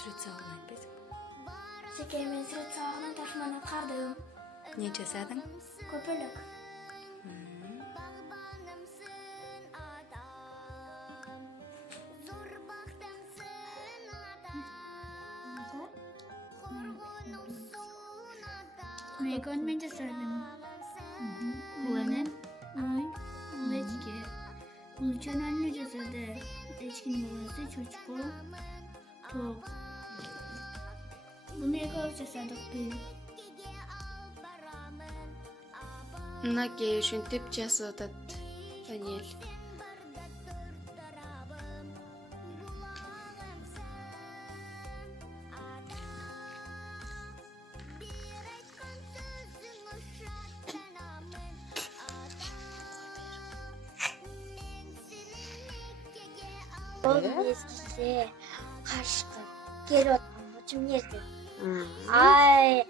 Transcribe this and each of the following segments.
сүрөт салган айтпайсың? Жеке мен сүрөт салганын ташманы кардым. Не жасадың? Көпөлөк. Мекон мен жасадым. Уланын ой, улечке. Улучан анны жасады. Эчкин баласы чочко. Топ. Bunu ekol жасадык biz. Мынаке ушинтип жасап атат Даниэль. Ол ескисе кашкы келип аткан бочум нерсе. Ай,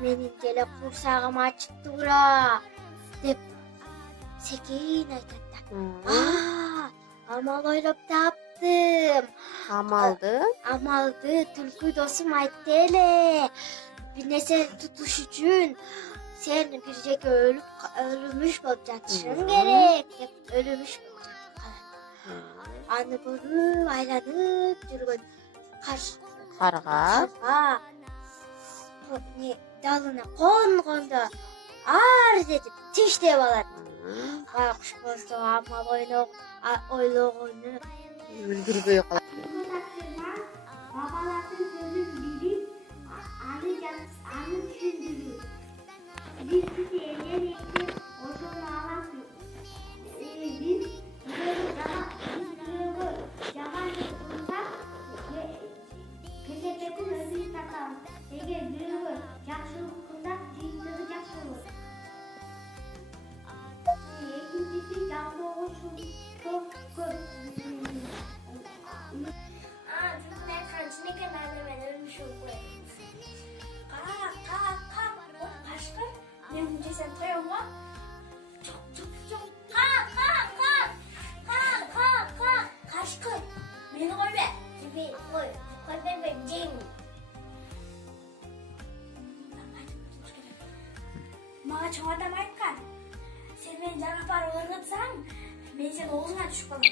менин деле курсагым ачып тура деп секейин айтат да. Амал ойлоп таптым. Амалды түлкү досум айтты эле. Бир нерсе тутуш үчүн сен бир жерге өлүмүш болуп жатышың керек деп өлүмүш болуп жатып. Аны көрүп айланып жүргөн карга далына конгондо ар жетип тиштеп алат. Байкуш болсо амал ойлогону үлгүрбөй калат. Бабалардын сөзүн билип, аны түшүндүрүп. Биз элден эки ошону аласыз. Биз жаман кылсак, кесепетин өзүбүз тартабыз. Эгер бирөөгө жакшылык кылсак, жыйынтыгы жакшы болот. Экинчиси жамбоого көп. Жүгүн айткан чынекен аны мен өлмүш болуп коем. Кашкыр, мен жасап коем го. Кашкыр, мени койбе. Кой бербейм, жеймин. Мага чоң адам айткан. Сен мени жарапар ыргытсаң, мен сенин оозуңа түшүп калам.